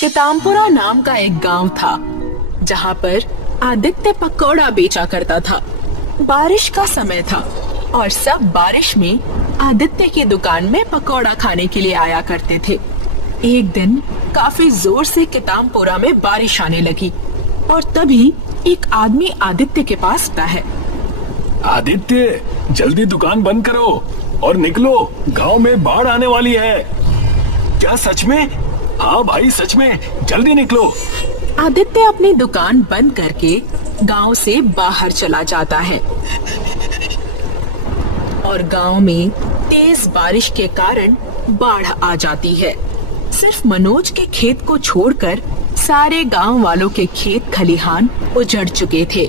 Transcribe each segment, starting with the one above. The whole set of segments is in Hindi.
कितामपुरा नाम का एक गांव था जहां पर आदित्य पकौड़ा बेचा करता था। बारिश का समय था और सब बारिश में आदित्य की दुकान में पकौड़ा खाने के लिए आया करते थे। एक दिन काफी जोर से कितामपुरा में बारिश आने लगी और तभी एक आदमी आदित्य के पास आता है। आदित्य, जल्दी दुकान बंद करो और निकलो, गांव में बाढ़ आने वाली है। क्या सच में? हाँ भाई, सच में, जल्दी निकलो। आदित्य अपनी दुकान बंद करके गांव से बाहर चला जाता है और गांव में तेज बारिश के कारण बाढ़ आ जाती है। सिर्फ मनोज के खेत को छोड़कर सारे गांव वालों के खेत खलिहान उजड़ चुके थे।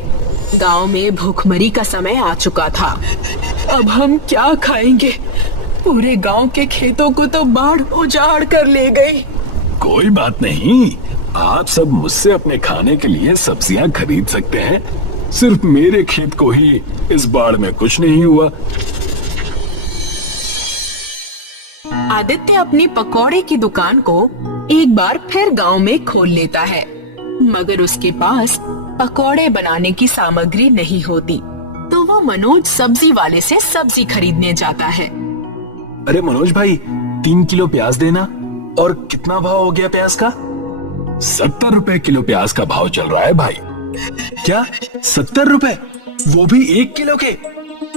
गांव में भूखमरी का समय आ चुका था। अब हम क्या खाएंगे? पूरे गांव के खेतों को तो बाढ़ उजाड़ कर ले गई। कोई बात नहीं, आप सब मुझसे अपने खाने के लिए सब्जियां खरीद सकते हैं। सिर्फ मेरे खेत को ही इस बाढ़ में कुछ नहीं हुआ। आदित्य अपनी पकौड़े की दुकान को एक बार फिर गांव में खोल लेता है, मगर उसके पास पकौड़े बनाने की सामग्री नहीं होती, तो वो मनोज सब्जी वाले से सब्जी खरीदने जाता है। अरे मनोज भाई, 3 किलो प्याज देना। और कितना भाव हो गया प्याज का? 70 रुपए किलो प्याज का भाव चल रहा है भाई। क्या 70 रुपए? वो भी 1 किलो के?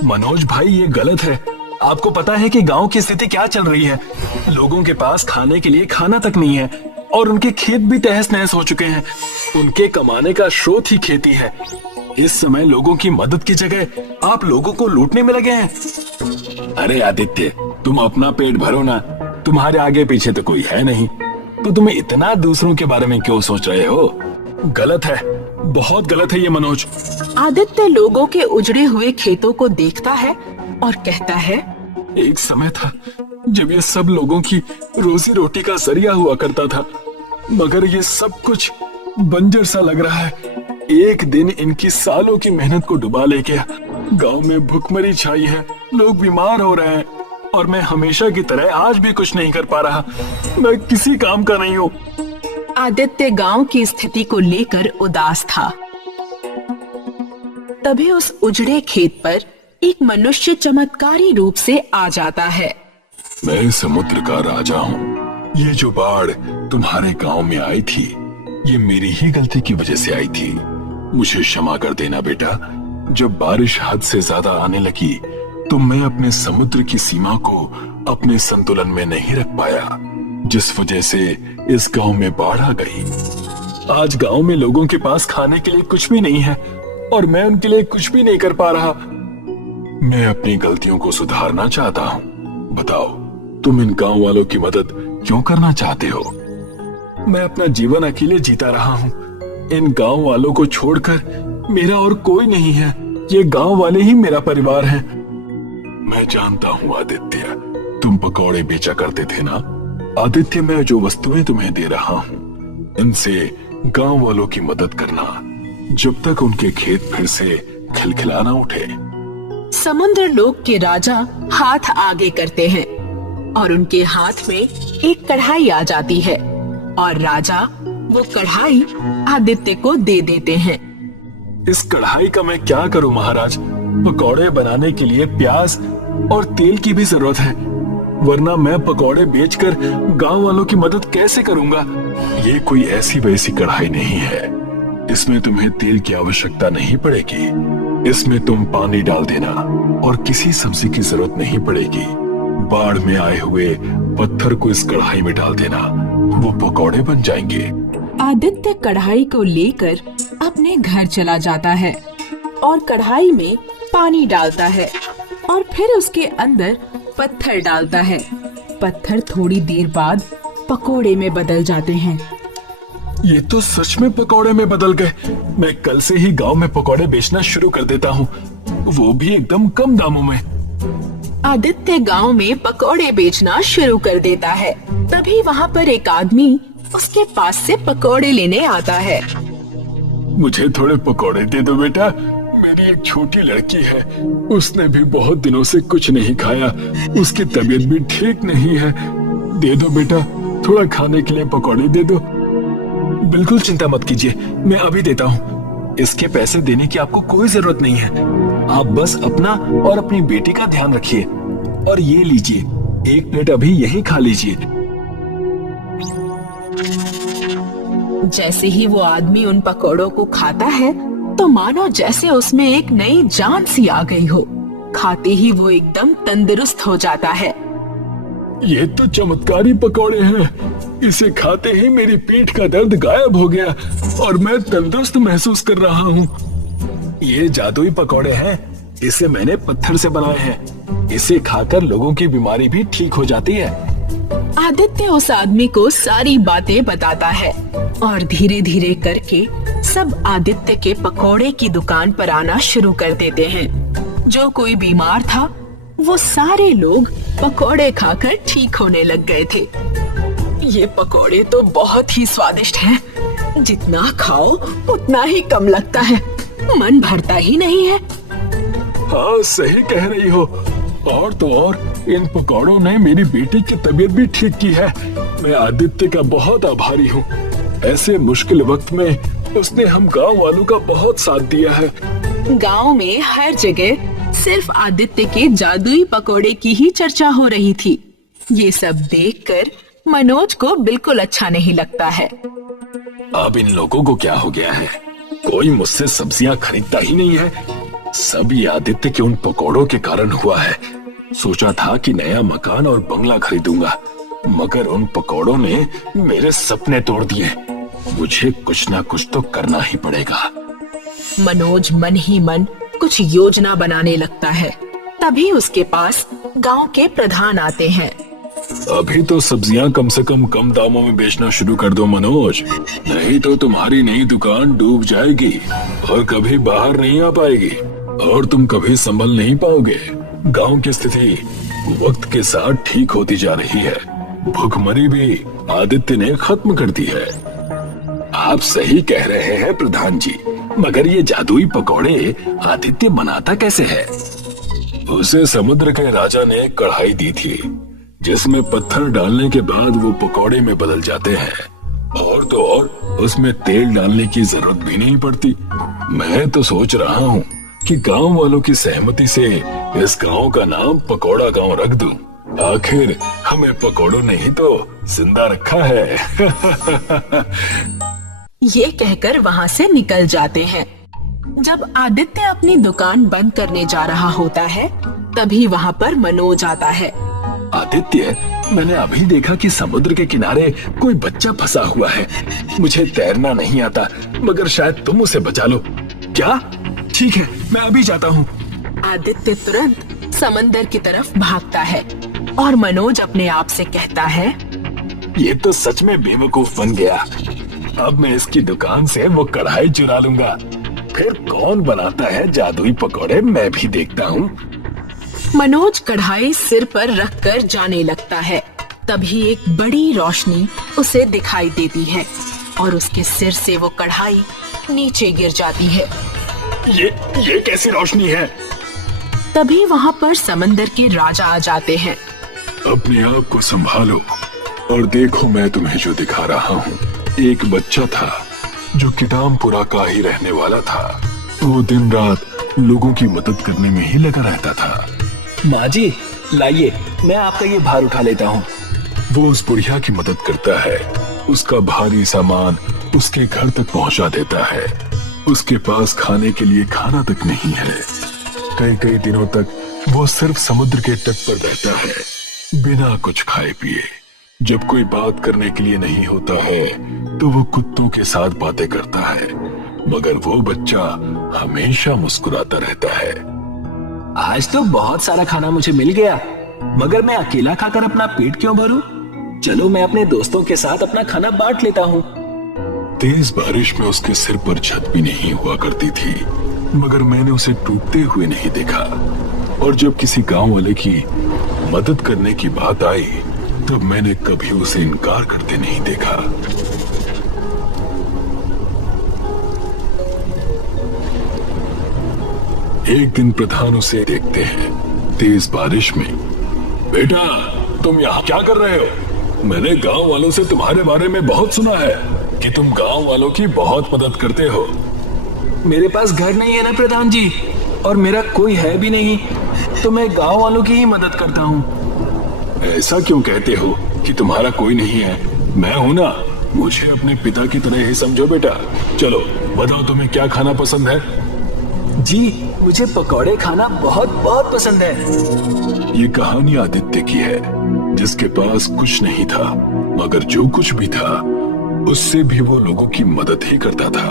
मनोज भाई, ये गलत है। आपको पता है कि गांव की स्थिति क्या चल रही है। लोगों के पास खाने के लिए खाना तक नहीं है और उनके खेत भी तहस नहस हो चुके हैं। उनके कमाने का स्रोत ही खेती है। इस समय लोगों की मदद की जगह आप लोगों को लूटने में लगे हैं। अरे आदित्य, तुम अपना पेट भरो ना, तुम्हारे आगे पीछे तो कोई है नहीं, तो तुम्हें इतना दूसरों के बारे में क्यों सोच रहे हो? गलत है, बहुत गलत है ये मनोज। आदित्य लोगों के उजड़े हुए खेतों को देखता है और कहता है, एक समय था जब ये सब लोगों की रोजी रोटी का जरिया हुआ करता था, मगर ये सब कुछ बंजर सा लग रहा है। एक दिन इनकी सालों की मेहनत को डुबा ले गया। गांव में भुखमरी छाई है, लोग बीमार हो रहे हैं और मैं हमेशा की तरह आज भी कुछ नहीं कर पा रहा। मैं किसी काम का नहीं हूँ। आदित्य गांव की स्थिति को लेकर उदास था। तभी उस उजड़े खेत पर एक मनुष्य चमत्कारी रूप से आ जाता है। मैं समुद्र का राजा हूँ। ये जो बाढ़ तुम्हारे गांव में आई थी, ये मेरी ही गलती की वजह से आई थी। मुझे क्षमा कर देना बेटा। जब बारिश हद से ज्यादा आने लगी तो मैं अपने समुद्र की सीमा को अपने संतुलन में नहीं रख पाया, जिस वजह से इस गांव में बाढ़ आ गई। आज गांव में लोगों के पास खाने के लिए कुछ भी नहीं है और मैं उनके लिए कुछ भी नहीं कर पा रहा। मैं अपनी गलतियों को सुधारना चाहता हूँ। बताओ, तुम इन गांव वालों की मदद क्यों करना चाहते हो? मैं अपना जीवन अकेले जीता रहा हूँ। इन गांव वालों को छोड़कर मेरा और कोई नहीं है। ये गांव वाले ही मेरा परिवार है। मैं जानता हूँ आदित्य, तुम पकौड़े बेचा करते थे ना। आदित्य, मैं जो वस्तुएं तुम्हें दे रहा हूँ, इनसे गांव वालों की मदद करना जब तक उनके खेत फिर से खिलखिलाना उठे। समुद्र लोक के राजा हाथ आगे करते हैं और उनके हाथ में एक कढ़ाई आ जाती है और राजा वो कढ़ाई आदित्य को दे देते हैं। इस कढ़ाई का मैं क्या करूं महाराज? पकौड़े बनाने के लिए प्याज और तेल की भी जरूरत है, वरना मैं पकौड़े बेचकर गांव वालों की मदद कैसे करूंगा? ये कोई ऐसी वैसी कढ़ाई नहीं है। इसमें तुम्हें तेल की आवश्यकता नहीं पड़ेगी। इसमें तुम पानी डाल देना और किसी सब्जी की जरूरत नहीं पड़ेगी। बाढ़ में आए हुए पत्थर को इस कढ़ाई में डाल देना, वो पकौड़े बन जाएंगे। आदित्य कढ़ाई को लेकर अपने घर चला जाता है और कढ़ाई में पानी डालता है और फिर उसके अंदर पत्थर डालता है। पत्थर थोड़ी देर बाद पकोड़े में बदल जाते हैं। ये तो सच में पकौड़े में बदल गए। मैं कल से ही गांव में पकौड़े बेचना शुरू कर देता हूँ, वो भी एकदम कम दामों में। आदित्य गांव में पकौड़े बेचना शुरू कर देता है। तभी वहाँ पर एक आदमी उसके पास से पकौड़े लेने आता है। मुझे थोड़े पकौड़े दे दो बेटा। मेरी एक छोटी लड़की है, उसने भी बहुत दिनों से कुछ नहीं खाया, उसकी तबीयत भी ठीक नहीं है। दे दो बेटा, थोड़ा खाने के लिए पकौड़े दे दो। बिल्कुल चिंता मत कीजिए, मैं अभी देता हूँ। इसके पैसे देने की आपको कोई जरूरत नहीं है। आप बस अपना और अपनी बेटी का ध्यान रखिए। और ये लीजिए, एक प्लेट अभी यही खा लीजिए। जैसे ही वो आदमी उन पकौड़ों को खाता है तो मानो जैसे उसमें एक नई जान सी आ गई हो। खाते ही वो एकदम तंदुरुस्त हो जाता है। ये तो चमत्कारी पकौड़े हैं। इसे खाते ही मेरी पीठ का दर्द गायब हो गया और मैं तंदुरुस्त महसूस कर रहा हूँ। ये जादुई पकौड़े हैं। इसे मैंने पत्थर से बनाए हैं। इसे खाकर लोगों की बीमारी भी ठीक हो जाती है। आदित्य उस आदमी को सारी बातें बताता है और धीरे धीरे करके सब आदित्य के पकौड़े की दुकान पर आना शुरू कर देते हैं। जो कोई बीमार था वो सारे लोग पकौड़े खाकर ठीक होने लग गए थे। ये पकौड़े तो बहुत ही स्वादिष्ट हैं। जितना खाओ उतना ही कम लगता है, मन भरता ही नहीं है। हाँ, सही कह रही हो। और तो और इन पकौड़ों ने मेरी बेटी की तबीयत भी ठीक की है। मैं आदित्य का बहुत आभारी हूँ। ऐसे मुश्किल वक्त में उसने हम गांव वालों का बहुत साथ दिया है। गांव में हर जगह सिर्फ आदित्य के जादुई पकौड़े की ही चर्चा हो रही थी। ये सब देखकर मनोज को बिल्कुल अच्छा नहीं लगता है। अब इन लोगों को क्या हो गया है? कोई मुझसे सब्जियां खरीदता ही नहीं है। सब ये आदित्य के उन पकौड़ों के कारण हुआ है। सोचा था कि नया मकान और बंगला खरीदूंगा, मगर उन पकौड़ों ने मेरे सपने तोड़ दिए। मुझे कुछ ना कुछ तो करना ही पड़ेगा। मनोज मन ही मन कुछ योजना बनाने लगता है। तभी उसके पास गांव के प्रधान आते हैं। अभी तो सब्जियां कम से कम दामों में बेचना शुरू कर दो मनोज, नहीं तो तुम्हारी नई दुकान डूब जाएगी और कभी बाहर नहीं आ पाएगी और तुम कभी संभल नहीं पाओगे। गांव की स्थिति वक्त के साथ ठीक होती जा रही है। भुखमरी भी आदित्य ने खत्म कर दी है। आप सही कह रहे हैं प्रधान जी, मगर ये जादुई पकौड़े आदित्य बनाता कैसे है? उसे समुद्र के राजा ने कढ़ाई दी थी जिसमें पत्थर डालने के बाद वो पकौड़े में बदल जाते हैं। और तो और उसमें तेल डालने की जरूरत भी नहीं पड़ती। मैं तो सोच रहा हूँ कि गांव वालों की सहमति से इस गांव का नाम पकौड़ा गांव रख दूं। आखिर हमें पकौड़ों ने ही तो जिंदा रखा है। ये कहकर वहाँ से निकल जाते हैं। जब आदित्य अपनी दुकान बंद करने जा रहा होता है तभी वहाँ पर मनोज आता है। आदित्य, मैंने अभी देखा कि समुद्र के किनारे कोई बच्चा फंसा हुआ है। मुझे तैरना नहीं आता, मगर शायद तुम उसे बचा लो। क्या? ठीक है, मैं अभी जाता हूँ। आदित्य तुरंत समंदर की तरफ भागता है और मनोज अपने आप से कहता है, ये तो सच में बेवकूफ बन गया। अब मैं इसकी दुकान से वो कढ़ाई चुरा लूंगा। फिर कौन बनाता है जादुई पकौड़े, मैं भी देखता हूँ। मनोज कढ़ाई सिर पर रखकर जाने लगता है। तभी एक बड़ी रोशनी उसे दिखाई देती है और उसके सिर से वो कढ़ाई नीचे गिर जाती है। ये कैसी रोशनी है? तभी वहाँ पर समंदर के राजा आ जाते हैं। अपने आप को संभालो और देखो, मैं तुम्हें जो दिखा रहा हूँ। एक बच्चा था जो किदामपुरा का ही रहने वाला था। वो दिन रात लोगों की मदद करने में ही लगा रहता था। माँ जी, लाइए, मैं आपका ये भार उठा लेता हूँ। वो उस बुढ़िया की मदद करता है। उसका भारी सामान उसके घर तक पहुँचा देता है। उसके पास खाने के लिए खाना तक नहीं है। कई कई दिनों तक वो सिर्फ समुद्र के तट पर रहता है, बिना कुछ खाए पिए। जब कोई बात करने के लिए नहीं होता है तो वो कुत्तों के साथ बातें करता है, मगर वो बच्चा हमेशा मुस्कुराता रहता है। आज तो बहुत सारा खाना मुझे मिल गया, मगर मैं अकेला खाकर अपना पेट क्यों भरूं? चलो मैं अपने दोस्तों के साथ अपना खाना बांट लेता हूँ। तेज बारिश में उसके सिर पर छत भी नहीं हुआ करती थी, मगर मैंने उसे टूटते हुए नहीं देखा। और जब किसी गांव वाले की मदद करने की बात आई तब मैंने कभी उसे इनकार करते नहीं देखा। एक दिन प्रधान उसे देखते हैं तेज बारिश में। बेटा, तुम यहाँ क्या कर रहे हो? मैंने गांव वालों से तुम्हारे बारे में बहुत सुना है। कि तुम गांव वालों की बहुत मदद करते हो। मेरे पास घर नहीं है ना प्रधान जी, और मेरा कोई है भी नहीं, तो मैं गांव वालों की ही मदद करता हूँ। ऐसा क्यों कहते हो कि तुम्हारा कोई नहीं है? मैं हूं ना, मुझे अपने पिता की तरह ही समझो बेटा। चलो बताओ तुम्हें क्या खाना पसंद है? जी, मुझे पकौड़े खाना बहुत बहुत पसंद है। ये कहानी आदित्य की है, जिसके पास कुछ नहीं था, मगर जो कुछ भी था उससे भी वो लोगों की मदद ही करता था।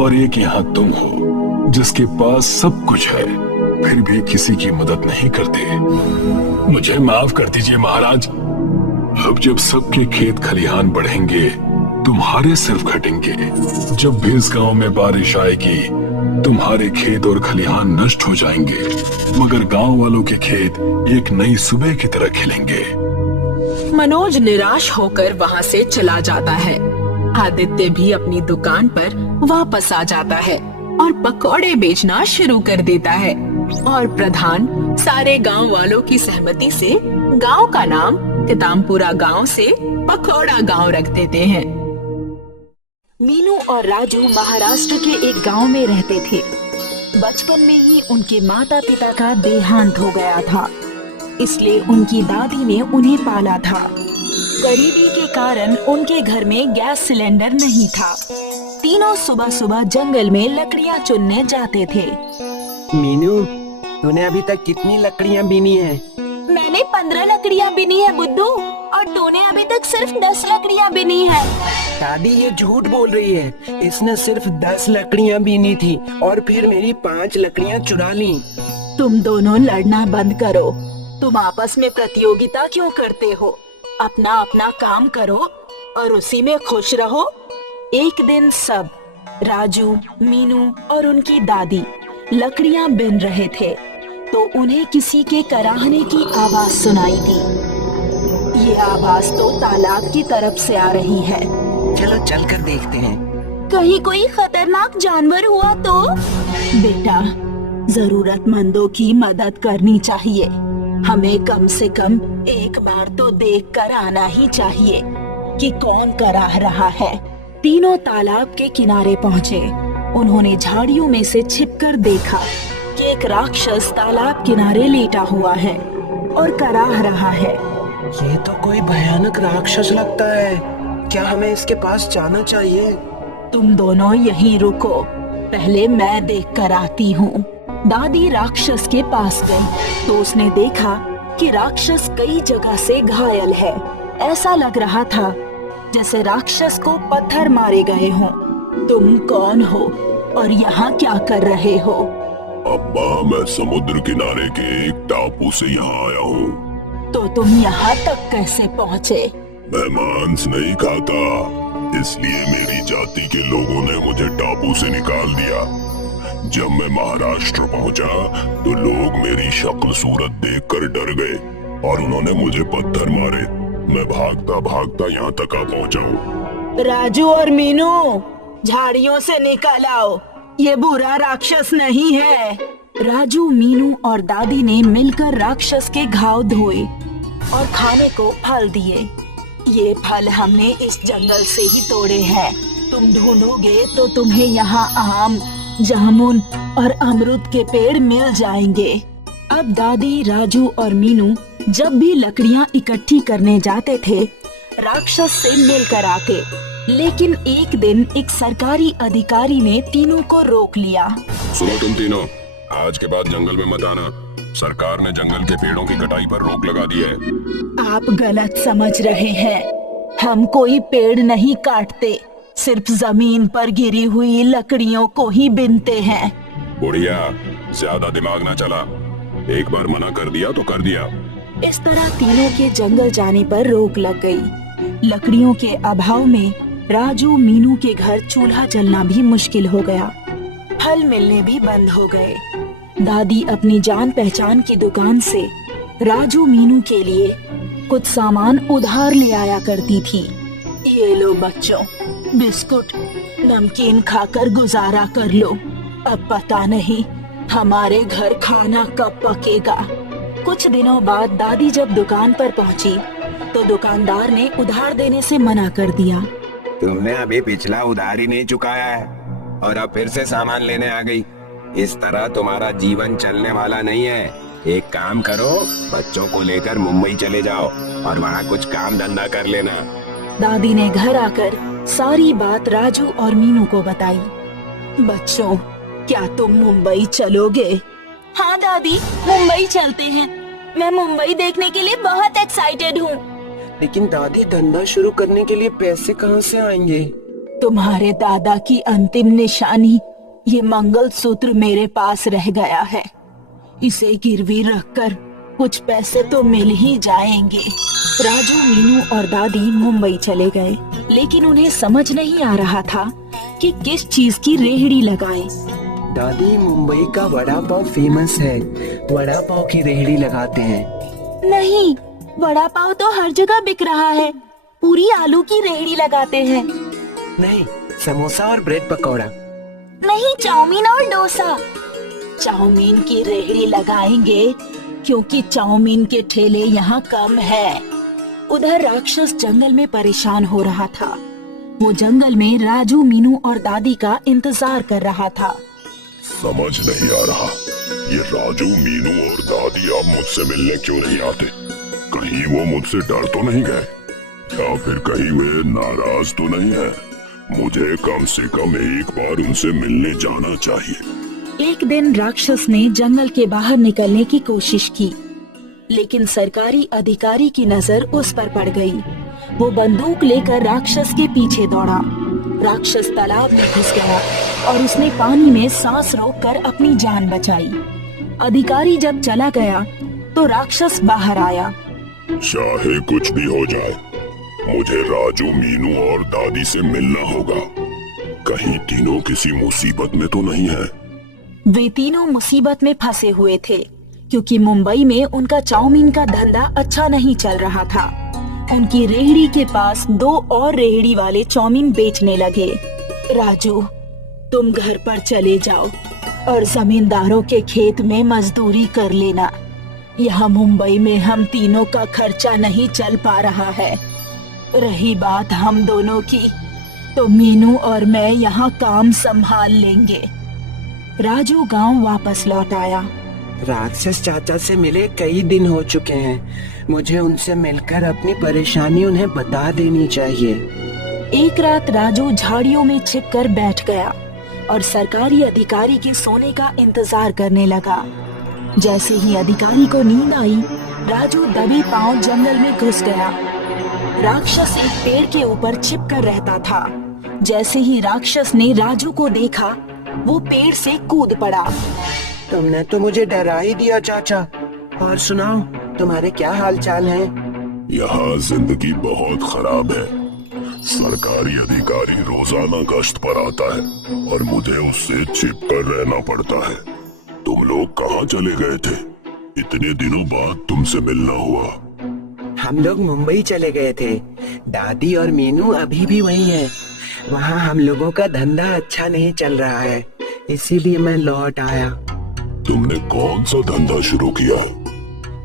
और एक यहाँ तुम हो जिसके पास सब कुछ है, फिर भी किसी की मदद नहीं करते। मुझे माफ कर दीजिए महाराज। अब जब सबके खेत खलिहान बढ़ेंगे, तुम्हारे सिर्फ घटेंगे। जब भी इस गांव में बारिश आएगी, तुम्हारे खेत और खलिहान नष्ट हो जाएंगे, मगर गांव वालों के खेत एक नई सुबह की तरह खिलेंगे। मनोज निराश होकर वहाँ से चला जाता है। आदित्य भी अपनी दुकान पर वापस आ जाता है और पकौड़े बेचना शुरू कर देता है। और प्रधान सारे गांव वालों की सहमति से गांव का नाम तितामपुरा गांव से पकौड़ा गांव रख देते हैं। मीनू और राजू महाराष्ट्र के एक गांव में रहते थे। बचपन में ही उनके माता पिता का देहांत हो गया था, इसलिए उनकी दादी ने उन्हें पाला था। गरीबी के कारण उनके घर में गैस सिलेंडर नहीं था। तीनों सुबह सुबह जंगल में लकड़ियां चुनने जाते थे। मीनू, तूने अभी तक कितनी लकड़ियां बीनी है? मैंने 15 लकड़ियां बीनी है बुद्धू, और तूने अभी तक सिर्फ 10 लकड़ियां बीनी है। दादी ये झूठ बोल रही है। इसने सिर्फ 10 लकड़ियां बीनी थी और फिर मेरी 5 लकड़ियां चुरा ली। तुम दोनों लड़ना बंद करो। तुम आपस में प्रतियोगिता क्यों करते हो? अपना अपना काम करो और उसी में खुश रहो। एक दिन सब, राजू, मीनू और उनकी दादी लकड़ियां बिन रहे थे, तो उन्हें किसी के कराहने की आवाज सुनाई दी। ये आवाज तो तालाब की तरफ से आ रही है। चलो चलकर देखते हैं। कहीं कोई खतरनाक जानवर हुआ तो? बेटा, जरूरतमंदों की मदद करनी चाहिए। हमें कम से कम एक बार तो देखकर आना ही चाहिए कि कौन कराह रहा है। तीनों तालाब के किनारे पहुँचे। उन्होंने झाड़ियों में से छिपकर देखा कि एक राक्षस तालाब किनारे लेटा हुआ है और कराह रहा है। ये तो कोई भयानक राक्षस लगता है। क्या हमें इसके पास जाना चाहिए? तुम दोनों यहीं रुको, पहले मैं देख कर आती हूँ। दादी राक्षस के पास गई तो उसने देखा कि राक्षस कई जगह से घायल है। ऐसा लग रहा था जैसे राक्षस को पत्थर मारे गए हों। तुम कौन हो और यहाँ क्या कर रहे हो? अब्बा, मैं समुद्र किनारे के एक टापू से यहाँ आया हूँ। तो तुम यहाँ तक कैसे पहुँचे? मैं मांस नहीं खाता, इसलिए मेरी जाति के लोगों ने मुझे टापू से निकाल दिया। जब मैं महाराष्ट्र पहुंचा तो लोग मेरी शक्ल सूरत देखकर डर गए और उन्होंने मुझे पत्थर मारे। मैं भागता भागता यहाँ तक आ पहुंचा हूँ। राजू और मीनू, झाड़ियों से निकल आओ, ये बुरा राक्षस नहीं है। राजू, मीनू और दादी ने मिलकर राक्षस के घाव धोए और खाने को फल दिए। ये फल हमने इस जंगल से ही तोड़े हैं। तुम ढूंढोगे तो तुम्हें यहाँ आम, जामुन और अमरूद के पेड़ मिल जाएंगे। अब दादी, राजू और मीनू जब भी लकड़ियाँ इकट्ठी करने जाते थे, राक्षस से मिलकर आते। लेकिन एक दिन एक सरकारी अधिकारी ने तीनों को रोक लिया। सुनो तुम तीनों, आज के बाद जंगल में मत आना। सरकार ने जंगल के पेड़ों की कटाई पर रोक लगा दी है। आप गलत समझ रहे हैं। हम कोई पेड़ नहीं काटते, सिर्फ जमीन पर गिरी हुई लकड़ियों को ही बीनते हैं। बुढ़िया, ज्यादा दिमाग ना चला। एक बार मना कर दिया तो कर दिया। इस तरह तीनों के जंगल जाने पर रोक लग गई। लकड़ियों के अभाव में राजू, मीनू के घर चूल्हा जलना भी मुश्किल हो गया। फल मिलने भी बंद हो गए। दादी अपनी जान पहचान की दुकान से राजू, मीनू के लिए कुछ सामान उधार ले आया करती थी। ये लो बच्चों, बिस्कुट, नमकीन खाकर गुजारा कर लो। अब पता नहीं हमारे घर खाना कब पकेगा। कुछ दिनों बाद दादी जब दुकान पर पहुंची तो दुकानदार ने उधार देने से मना कर दिया। तुमने अभी पिछला उधार ही नहीं चुकाया है और अब फिर से सामान लेने आ गई। इस तरह तुम्हारा जीवन चलने वाला नहीं है। एक काम करो, बच्चों को लेकर मुंबई चले जाओ और वहाँ कुछ काम धंधा कर लेना। दादी ने घर आकर सारी बात राजू और मीनू को बताई। बच्चों, क्या तुम मुंबई चलोगे? हाँ दादी, मुंबई चलते हैं। मैं मुंबई देखने के लिए बहुत एक्साइटेड हूँ। लेकिन दादी, धंधा शुरू करने के लिए पैसे कहाँ से आएंगे? तुम्हारे दादा की अंतिम निशानी ये मंगलसूत्र मेरे पास रह गया है। इसे गिरवी रखकर कुछ पैसे तो मिल ही जाएंगे। राजू, मीनू और दादी मुंबई चले गए, लेकिन उन्हें समझ नहीं आ रहा था कि किस चीज की रेहड़ी लगाएं। दादी, मुंबई का वड़ा पाव फेमस है। वड़ा पाव की रेहड़ी लगाते हैं। नहीं, वड़ा पाव तो हर जगह बिक रहा है। पूरी आलू की रेहड़ी लगाते हैं। नहीं, समोसा और ब्रेड पकौड़ा। नहीं, चाउमीन और डोसा। चाउमीन की रेहड़ी लगाएंगे क्योंकि चाउमीन के ठेले यहाँ कम है। उधर राक्षस जंगल में परेशान हो रहा था। वो जंगल में राजू, मीनू और दादी का इंतजार कर रहा था। समझ नहीं आ रहा, ये राजू, मीनू और दादी अब मुझसे मिलने क्यों नहीं आते? कहीं वो मुझसे डर तो नहीं गए, या फिर कहीं वे नाराज तो नहीं है? मुझे कम से कम एक बार उनसे मिलने जाना चाहिए। एक दिन राक्षस ने जंगल के बाहर निकलने की कोशिश की, लेकिन सरकारी अधिकारी की नजर उस पर पड़ गई। वो बंदूक लेकर राक्षस के पीछे दौड़ा। राक्षस तालाब में घुस गया और उसने पानी में सांस रोककर अपनी जान बचाई। अधिकारी जब चला गया तो राक्षस बाहर आया। चाहे कुछ भी हो जाए, मुझे राजू, मीनू और दादी से मिलना होगा। कहीं तीनों किसी मुसीबत में तो नहीं है? वे तीनों मुसीबत में फंसे हुए थे, क्योंकि मुंबई में उनका चाउमीन का धंधा अच्छा नहीं चल रहा था। उनकी रेहड़ी के पास दो और रेहड़ी वाले चाउमीन बेचने लगे। राजू, तुम घर पर चले जाओ और जमींदारों के खेत में मजदूरी कर लेना। यहाँ मुंबई में हम तीनों का खर्चा नहीं चल पा रहा है। रही बात हम दोनों की, तो मीनू और मैं यहाँ काम संभाल लेंगे। राजू गांव वापस लौट आया। राक्षस चाचा से मिले कई दिन हो चुके हैं। मुझे उनसे मिलकर अपनी परेशानी उन्हें बता देनी चाहिए। एक रात राजू झाड़ियों में छिपकर बैठ गया और सरकारी अधिकारी के सोने का इंतजार करने लगा। जैसे ही अधिकारी को नींद आई, राजू दबे पांव जंगल में घुस गया। राक्षस एक पेड़ के ऊपर छिपकर रहता था। जैसे ही राक्षस ने राजू को देखा, वो पेड़ से कूद पड़ा। तुमने तो मुझे डरा ही दिया चाचा। और सुनाओ, तुम्हारे क्या हाल चाल हैं? यहाँ जिंदगी बहुत खराब है। सरकारी अधिकारी रोजाना गश्त पर आता है और मुझे उससे छिपकर रहना पड़ता है। तुम लोग कहाँ चले गए थे? इतने दिनों बाद तुमसे मिलना हुआ। हम लोग मुंबई चले गए थे। दादी और मीनू अभी भी वही है। वहाँ हम लोगों का धंधा अच्छा नहीं चल रहा है, इसीलिए मैं लौट आया। तुमने कौन सा धंधा शुरू किया?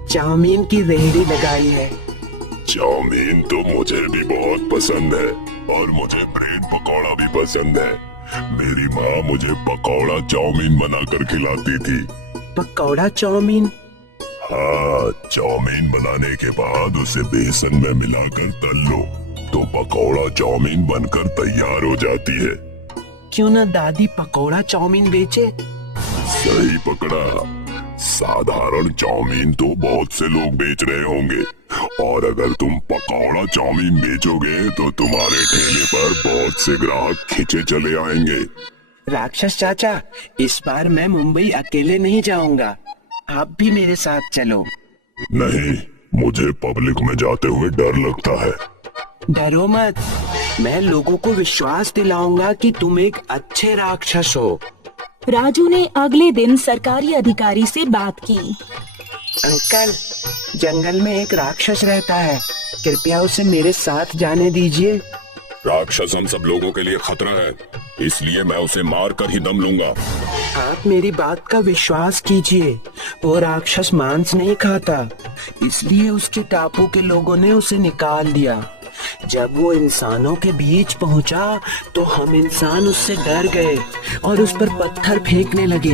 चाउमीन की रेहड़ी लगाई है। चाउमीन तो मुझे भी बहुत पसंद है और मुझे ब्रेड पकौड़ा भी पसंद है। मेरी माँ मुझे पकौड़ा चाउमीन बनाकर खिलाती थी। पकौड़ा चाउमीन? हाँ, चाउमीन बनाने के बाद उसे बेसन में मिलाकर तल लो तो पकौड़ा चाउमीन बनकर तैयार हो जाती है। क्यों ना दादी पकौड़ा चाउमीन बेचे? सही पकड़ा। साधारण चाउमीन तो बहुत से लोग बेच रहे होंगे, और अगर तुम पकौड़ा चाउमीन बेचोगे तो तुम्हारे ठेले पर बहुत से ग्राहक खींचे चले आएंगे। राक्षस चाचा, इस बार मैं मुंबई अकेले नहीं जाऊंगा। आप भी मेरे साथ चलो। नहीं, मुझे पब्लिक में जाते हुए डर लगता है। डरो मत, मैं लोगों को विश्वास दिलाऊंगा कि तुम एक अच्छे राक्षस हो। राजू ने अगले दिन सरकारी अधिकारी से बात की। अंकल, जंगल में एक राक्षस रहता है, कृपया उसे मेरे साथ जाने दीजिए। राक्षस हम सब लोगों के लिए खतरा है, इसलिए मैं उसे मार कर ही दम लूंगा। आप मेरी बात का विश्वास कीजिए। वो राक्षस मांस नहीं खाता, इसलिए उसके टापू के लोगों ने उसे निकाल दिया। जब वो इंसानों के बीच पहुंचा तो हम इंसान उससे डर गए और उस पर पत्थर फेंकने लगे।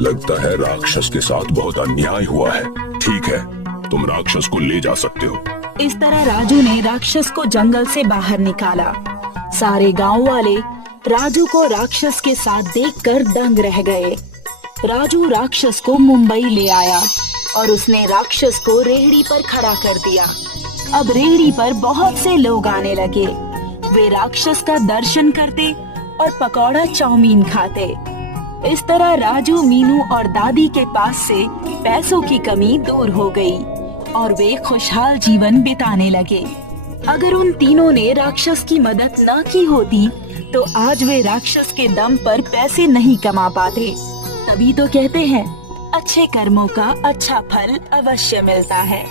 लगता है राक्षस के साथ बहुत अन्याय हुआ है। ठीक है, तुम राक्षस को ले जा सकते हो। इस तरह राजू ने राक्षस को जंगल से बाहर निकाला। सारे गांव वाले राजू को राक्षस के साथ देखकर दंग रह गए। राजू राक्षस को मुंबई ले आया और उसने राक्षस को रेहड़ी पर खड़ा कर दिया। अब रेहड़ी पर बहुत से लोग आने लगे। वे राक्षस का दर्शन करते और पकौड़ा चाउमीन खाते। इस तरह राजू, मीनू और दादी के पास से पैसों की कमी दूर हो गई और वे खुशहाल जीवन बिताने लगे। अगर उन तीनों ने राक्षस की मदद न की होती तो आज वे राक्षस के दम पर पैसे नहीं कमा पाते। तभी तो कहते हैं, अच्छे कर्मों का अच्छा फल अवश्य मिलता है।